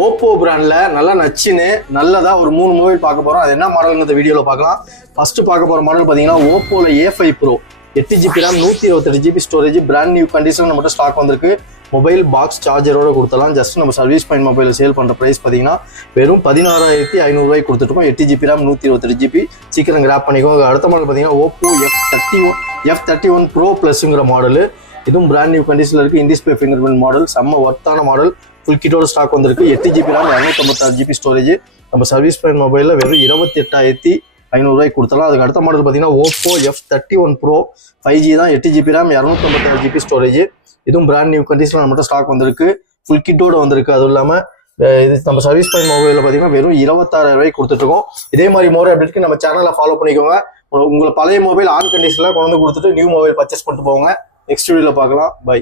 Oppo பிராண்ட்ல நல்லா நச்சுன்னு நல்லதா ஒரு 3 மொபைல் பார்க்க போறோம். அது என்ன மாடல் இந்த வீடியோல பார்க்கலாம். ஃபர்ஸ்ட் பார்க்க போற மாடல் பாத்தீங்கன்னா ஓப்போல A5 Pro 8GB RAM 128GB storage brand new condition நம்மகிட்ட ஸ்டாக் வந்திருக்கு. மொபைல் பாக்ஸ் சார்ஜரோட கொடுத்தலாம். ஜஸ்ட் நம்ம சர்வீஸ் பாயிண்ட் மொபைல் சேல் பண்ற பிரைஸ் பாத்தீங்கன்னா வெறும் 16,500 ரூபாய்க்கு கொடுத்துருக்கோம். 8GB RAM 128GB சீக்கிரம் கிராப் பண்ணிக்கோங்க. அடுத்த மாடல் பாத்தீங்கன்னா ஓப்போ F31 Pro Plusங்கிற மாடல். இதுவும் பிராண்ட் நியூ கண்டிஷன்ல இருக்கு. இன்டிஸ்பிளே ஃபிங்கர் பிரிண்ட் மாடல், செம்ம ஒர்த்தான மாடல். ஃபுல் கிட்டோட ஸ்டாக் வந்திருக்கு. 8GB RAM 256GB ஸ்டோரேஜ் நம்ம சர்வீஸ் பாயிண்ட் மொபைலில் வெறும் 28,500 ரூபாய்க்கு கொடுத்தலாம். அதுக்கு அடுத்த மாடல் பார்த்தீங்கன்னா ஓப்போ F31 Pro 5G தான். 8GB RAM 256GB storage. இதுவும் பிராண்ட் நியூ கண்டிஷனில் நம்மகிட்ட ஸ்டாக் வந்திருக்கு. ஃபுல் கிட்டோட வந்திருக்கு. அதுவும் இல்லாமல் இது நம்ம சர்வீஸ் பாயிண்ட் மொபைலில் பார்த்தீங்கன்னா வெறும் 26,000 ரூபாய்க்கு கொடுத்துட்ருக்கோம். இதே மாதிரி மோர் அப்டேட்க்கு நம்ம சேனலை ஃபாலோ பண்ணிக்கோங்க. உங்களை பழைய மொபைல் ஆன் கண்டிஷனில் கொண்டு வந்து கொடுத்துட்டு நியூ மொபைல் பர்ச்சேஸ் பண்ணிட்டு போங்க. நெக்ஸ்ட் வீடியோவில் பார்க்கலாம். பை.